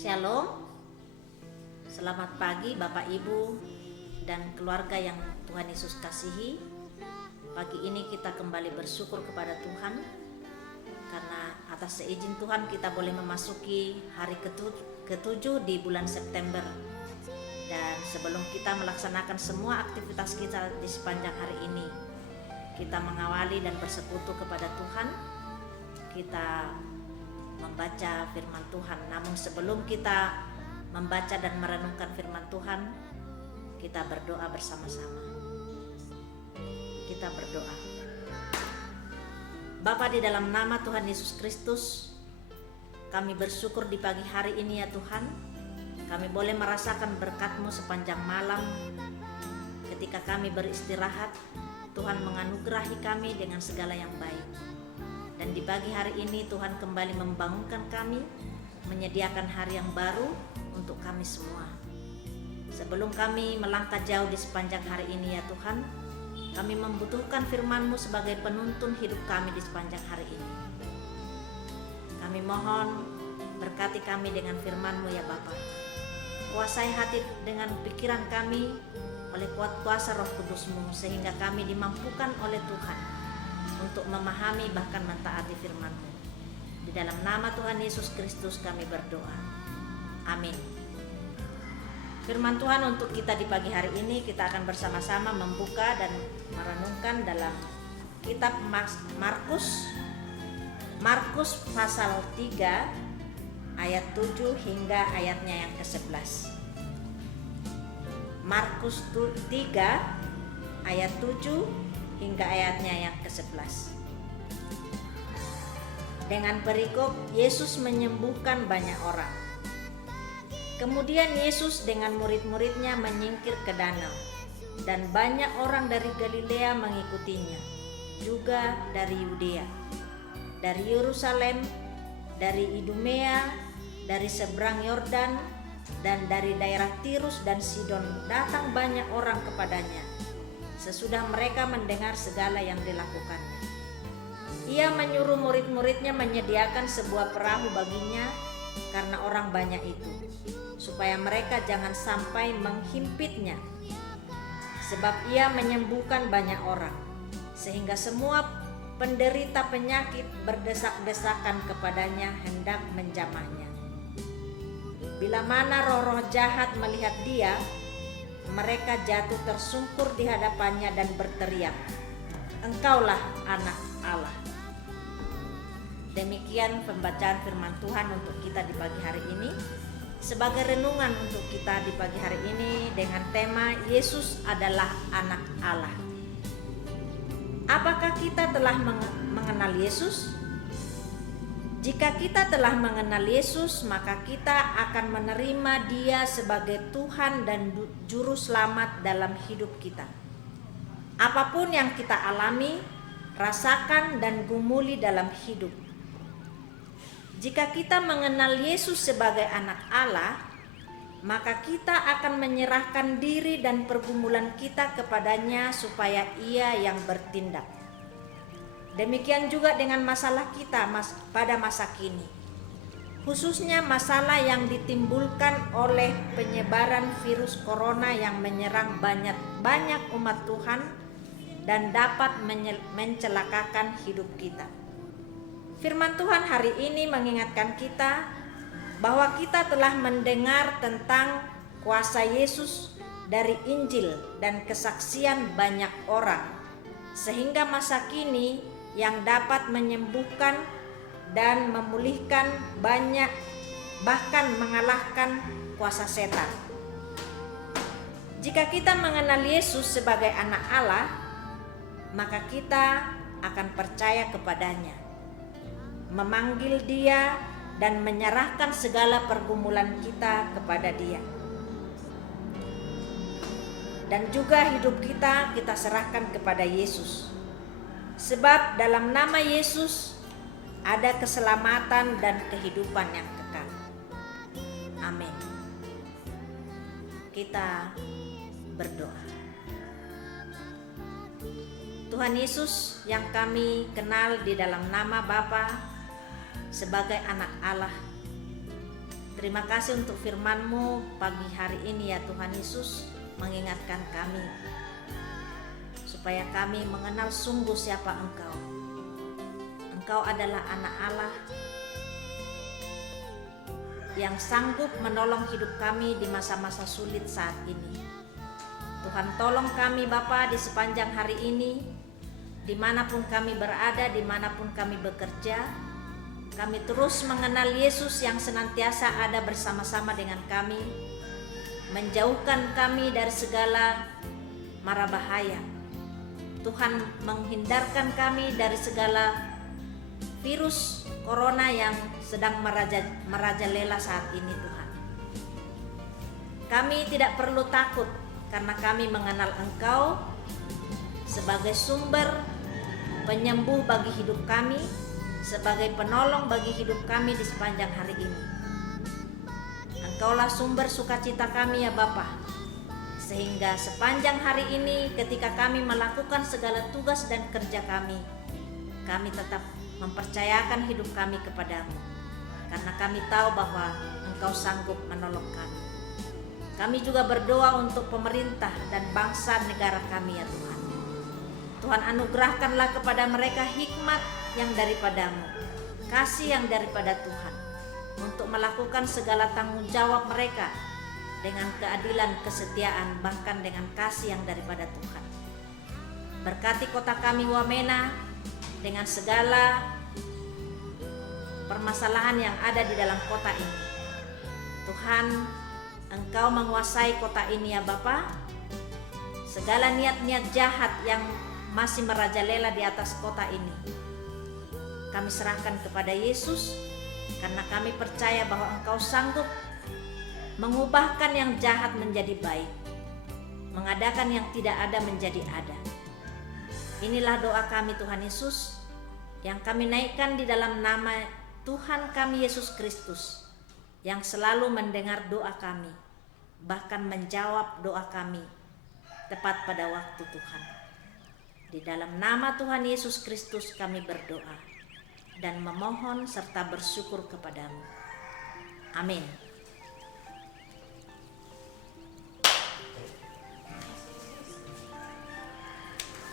Shalom, selamat pagi Bapak Ibu dan keluarga yang Tuhan Yesus kasihi. Pagi ini kita kembali bersyukur kepada Tuhan karena atas seizin Tuhan kita boleh memasuki hari ketujuh di bulan September. Dan sebelum kita melaksanakan semua aktivitas kita di sepanjang hari ini, kita mengawali dan bersekutu kepada Tuhan. Kita membaca firman Tuhan. Namun sebelum kita membaca dan merenungkan firman Tuhan, kita berdoa bersama-sama. Kita berdoa. Bapa, di dalam nama Tuhan Yesus Kristus, kami bersyukur di pagi hari ini ya Tuhan. Kami boleh merasakan berkat-Mu sepanjang malam. Ketika kami beristirahat, Tuhan menganugerahi kami dengan segala yang baik. Dan di pagi hari ini Tuhan kembali membangunkan kami, menyediakan hari yang baru untuk kami semua. Sebelum kami melangkah jauh di sepanjang hari ini ya Tuhan, kami membutuhkan firman-Mu sebagai penuntun hidup kami di sepanjang hari ini. Kami mohon berkati kami dengan firman-Mu ya Bapa. Kuasai hati dengan pikiran kami oleh kuasa Roh Kudus-Mu, sehingga kami dimampukan oleh Tuhan untuk memahami bahkan mentaati firman-Mu. Di dalam nama Tuhan Yesus Kristus kami berdoa. Amin. Firman Tuhan untuk kita di pagi hari ini, kita akan bersama-sama membuka dan merenungkan dalam kitab Markus pasal 3 ayat 7 hingga ayatnya yang ke-11. Markus 3 ayat 7 hingga ayatnya yang ke-11. Dengan perikop Yesus menyembuhkan banyak orang. Kemudian Yesus dengan murid-muridnya menyingkir ke danau, dan banyak orang dari Galilea mengikutinya, juga dari Yudea, dari Yerusalem, dari Idumea, dari seberang Yordan, dan dari daerah Tirus dan Sidon datang banyak orang kepadanya. Sesudah mereka mendengar segala yang dilakukannya, Ia menyuruh murid-muridnya menyediakan sebuah perahu baginya karena orang banyak itu, supaya mereka jangan sampai menghimpitnya. Sebab Ia menyembuhkan banyak orang, sehingga semua penderita penyakit berdesak-desakan kepadanya hendak menjamahnya. Bila mana roh-roh jahat melihat Dia, mereka jatuh tersungkur di hadapannya dan berteriak, "Engkaulah Anak Allah." Demikian pembacaan firman Tuhan untuk kita di pagi hari ini. Sebagai renungan untuk kita di pagi hari ini dengan tema Yesus adalah Anak Allah. Apakah kita telah mengenal Yesus? Jika kita telah mengenal Yesus, maka kita akan menerima Dia sebagai Tuhan dan Juru Selamat dalam hidup kita. Apapun yang kita alami, rasakan dan gumuli dalam hidup. Jika kita mengenal Yesus sebagai Anak Allah, maka kita akan menyerahkan diri dan pergumulan kita kepadanya supaya Ia yang bertindak. Demikian juga dengan masalah kita pada masa kini, khususnya masalah yang ditimbulkan oleh penyebaran virus corona yang menyerang banyak umat Tuhan dan dapat mencelakakan hidup kita. Firman Tuhan hari ini mengingatkan kita bahwa kita telah mendengar tentang kuasa Yesus dari Injil dan kesaksian banyak orang, sehingga masa kini yang dapat menyembuhkan dan memulihkan banyak, bahkan mengalahkan kuasa setan. Jika kita mengenal Yesus sebagai Anak Allah, maka kita akan percaya kepadanya, memanggil Dia dan menyerahkan segala pergumulan kita kepada Dia. Dan juga hidup kita serahkan kepada Yesus. Sebab dalam nama Yesus ada keselamatan dan kehidupan yang kekal. Amin. Kita berdoa. Tuhan Yesus yang kami kenal di dalam nama Bapa sebagai Anak Allah, Terima kasih untuk firman-Mu pagi hari ini ya Tuhan Yesus, mengingatkan kami supaya kami mengenal sungguh siapa Engkau. Engkau adalah anak Allah yang sanggup menolong hidup kami di masa-masa sulit saat ini. Tuhan, tolong kami Bapa di sepanjang hari ini, dimanapun kami berada, dimanapun kami bekerja, kami terus mengenal Yesus yang senantiasa ada bersama-sama dengan kami, menjauhkan kami dari segala mara bahaya. Tuhan, menghindarkan kami dari segala virus corona yang sedang merajalela saat ini Tuhan. Kami tidak perlu takut karena kami mengenal Engkau sebagai sumber penyembuh bagi hidup kami, sebagai penolong bagi hidup kami di sepanjang hari ini. Engkaulah sumber sukacita kami ya Bapa, sehingga sepanjang hari ini ketika kami melakukan segala tugas dan kerja kami tetap mempercayakan hidup kami kepadamu, karena kami tahu bahwa Engkau sanggup menolong kami. Kami juga berdoa untuk pemerintah dan bangsa negara kami ya Tuhan. Tuhan, anugerahkanlah kepada mereka hikmat yang daripadamu, kasih yang daripada Tuhan, untuk melakukan segala tanggung jawab mereka dengan keadilan, kesetiaan, bahkan dengan kasih yang daripada Tuhan. Berkati kota kami Wamena dengan segala permasalahan yang ada di dalam kota ini. Tuhan, Engkau menguasai kota ini ya Bapa. Segala niat-niat jahat yang masih merajalela di atas kota ini, kami serahkan kepada Yesus, karena kami percaya bahwa Engkau sanggup mengubahkan yang jahat menjadi baik, mengadakan yang tidak ada menjadi ada. Inilah doa kami Tuhan Yesus, yang kami naikkan di dalam nama Tuhan kami Yesus Kristus, yang selalu mendengar doa kami, bahkan menjawab doa kami tepat pada waktu Tuhan. Di dalam nama Tuhan Yesus Kristus kami berdoa dan memohon serta bersyukur kepadamu. Amin.